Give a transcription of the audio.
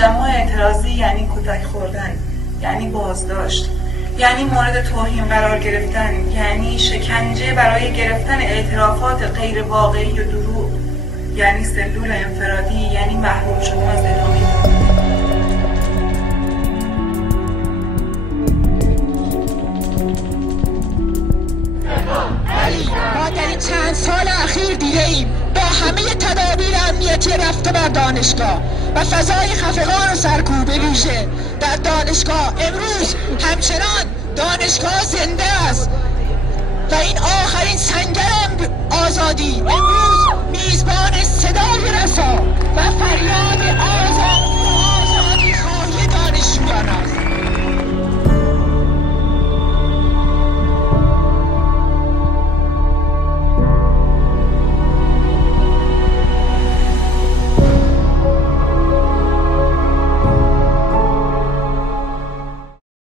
تجمع اعتراضی یعنی کتک خوردن، یعنی بازداشت، یعنی مورد توهین قرار گرفتن، یعنی شکنجه برای گرفتن اعترافات غیر واقعی و دروغ، یعنی سلول انفرادی، یعنی محروم شدن از ادامه. ما در این چند سال اخیر دیده ایم با همه تدابیر امنیتی رفته بر دانشگاه و فضای خفقان و سرکوب ویژه در دانشگاه امروز همچنان دانشگاه زنده است و این آخرین سنگر آزادی امروز